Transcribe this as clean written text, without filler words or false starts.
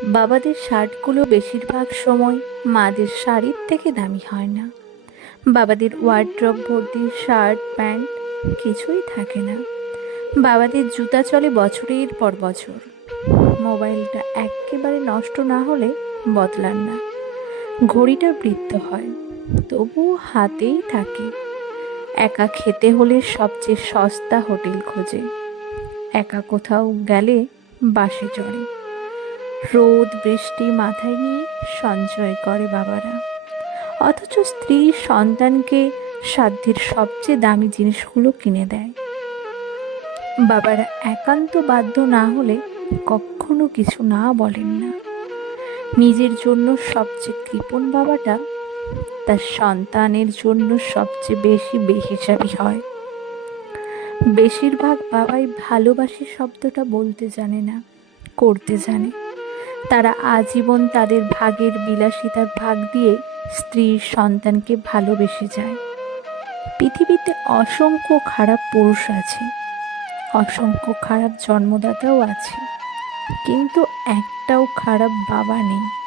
বাবাদের শার্টগুলো বেশিরভাগ সময় মাদের শাড়ির থেকে দামি হয় না। বাবাদের ওয়ার্ড্রব ভর্তি শার্ট প্যান্ট কিছুই থাকে না। বাবাদের জুতা চলে বছরের পর বছর। মোবাইলটা একেবারে নষ্ট না হলে বদলান না। ঘড়িটা বৃদ্ধ হয়, তবুও হাতেই থাকে। একা খেতে হলে সবচেয়ে সস্তা হোটেল খোঁজে। একা কোথাও গেলে বাসে চড়ে। রোদ বৃষ্টি মাথায় নিয়ে সঞ্চয় করে বাবারা, অথচ স্ত্রী সন্তানকে সাধ্যের সবচেয়ে দামি জিনিসগুলো কিনে দেয়। বাবারা একান্ত বাধ্য না হলে কখনো কিছু না বলেন না। নিজের জন্য সবচেয়ে কৃপণ বাবাটা তার সন্তানের জন্য সবচেয়ে বেশি বেহিসাবি হয়। বেশিরভাগ বাবাই ভালোবাসি শব্দটা বলতে জানে না, করতে জানে। তারা আজীবন তাদের ভাগের বিলাসিতার ভাগ দিয়ে স্ত্রীর সন্তানকে ভালোবেসে যায়। পৃথিবীতে অসংখ্য খারাপ পুরুষ আছে, অসংখ্য খারাপ জন্মদাতাও আছে, কিন্তু একটাও খারাপ বাবা নেই।